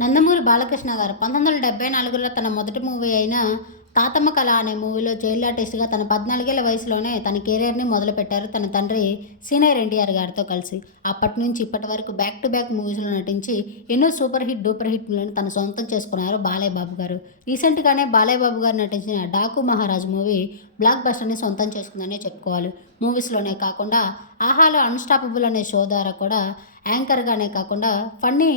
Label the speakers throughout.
Speaker 1: నందమూరి బాలకృష్ణ గారు పంతొమ్మిది వందల డెబ్బై నాలుగులో తన మొదటి మూవీ అయిన తాతమ్మ కళ అనే మూవీలో జైలు ఆర్టిస్ట్గా తన పద్నాలుగేళ్ళ వయసులోనే తన కెరీర్ని మొదలుపెట్టారు. తన తండ్రి సీనియర్ ఎన్టీఆర్ గారితో కలిసి. అప్పటి నుంచి ఇప్పటి వరకు బ్యాక్ టు బ్యాక్ మూవీస్లో నటించి ఎన్నో సూపర్ హిట్ డూపర్ హిట్లను తన సొంతం చేసుకున్నారు బాలయ్య బాబు గారు. రీసెంట్గానే బాలయ్య బాబు గారు నటించిన డాకు మహారాజ్ మూవీ బ్లాక్ బస్టర్ని సొంతం చేసుకుందనే చెప్పుకోవాలి. మూవీస్లోనే కాకుండా ఆహాలో అన్స్టాపబుల్ అనే షో ద్వారా కూడా యాంకర్గానే కాకుండా ఫన్నీ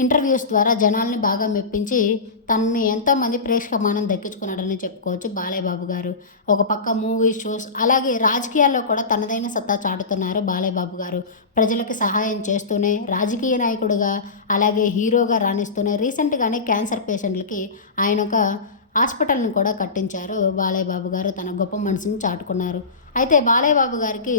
Speaker 1: ఇంటర్వ్యూస్ ద్వారా జనాల్ని బాగా మెప్పించి తనని ఎంతోమంది ప్రేక్షకమానం దక్కించుకున్నాడని చెప్పుకోవచ్చు బాలయ్య బాబు గారు. ఒక పక్క మూవీ షోస్ అలాగే రాజకీయాల్లో కూడా తనదైన సత్తా చాటుతున్నారు బాలయ్య బాబు గారు. ప్రజలకు సహాయం చేస్తూనే రాజకీయ నాయకుడుగా అలాగే హీరోగా రాణిస్తూనే రీసెంట్గానే క్యాన్సర్ పేషెంట్లకి ఆయన ఒక హాస్పిటల్ని కూడా కట్టించారు బాలయ్యబాబు గారు. తన గొప్ప మనసుని చాటుకున్నారు. అయితే బాలయ్యబాబు గారికి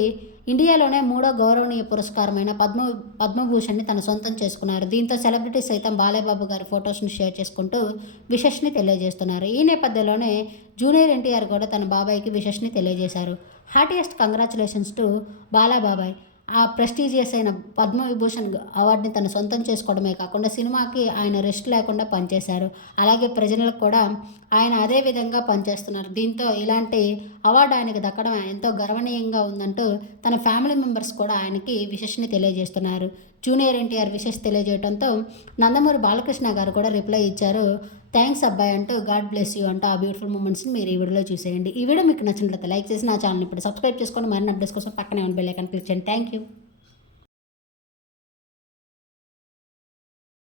Speaker 1: ఇండియాలోనే మూడో గౌరవనీయ పురస్కారమైన పద్మ పద్మభూషణ్ని తన సొంతం చేసుకున్నారు. దీంతో సెలబ్రిటీస్ సైతం బాలయ్యబాబు గారి ఫొటోస్ని షేర్ చేసుకుంటూ విషెస్ని తెలియజేస్తున్నారు. ఈ నేపథ్యంలోనే జూనియర్ ఎన్టీఆర్ కూడా తన బాబాయ్కి విషెస్ని తెలియజేశారు. హార్టియెస్ట్ కంగ్రాచులేషన్స్ టు బాలా బాబాయ్ ఆ ప్రెస్టీజియస్ అయిన పద్మవిభూషణ్ అవార్డుని తను సొంతం చేసుకోవడమే కాకుండా సినిమాకి ఆయన రెస్ట్ లేకుండా పనిచేశారు. అలాగే ప్రజలకు కూడా ఆయన అదే విధంగా పనిచేస్తున్నారు. దీంతో ఇలాంటి అవార్డు ఆయనకు దక్కడం ఎంతో గర్వనీయంగా ఉందంటూ తన ఫ్యామిలీ మెంబర్స్ కూడా ఆయనకి విశేషని తెలియజేస్తున్నారు. జూనియర్ ఎన్టీఆర్ విశేష తెలియజేయడంతో నందమూరి బాలకృష్ణ గారు కూడా రిప్లై ఇచ్చారు. థ్యాంక్స్ అబ్బాయి అంటూ గాడ్ బ్లెస్ యూ అంటూ ఆ బ్యూటిఫుల్ మూమెంట్స్ని మీరు ఈ వీడియోలో చూసేయండి. ఈ వీడియో మీకు నచ్చినట్లయితే లైక్ చేసి నా ఛానల్ ఇప్పుడు సబ్స్క్రైబ్ చేసుకొని మరిన్ని అప్డేట్స్ కోసం పక్కనే ఉన్న బెల్ ఐకాన్ క్లిక్ చేయండి. Thank you.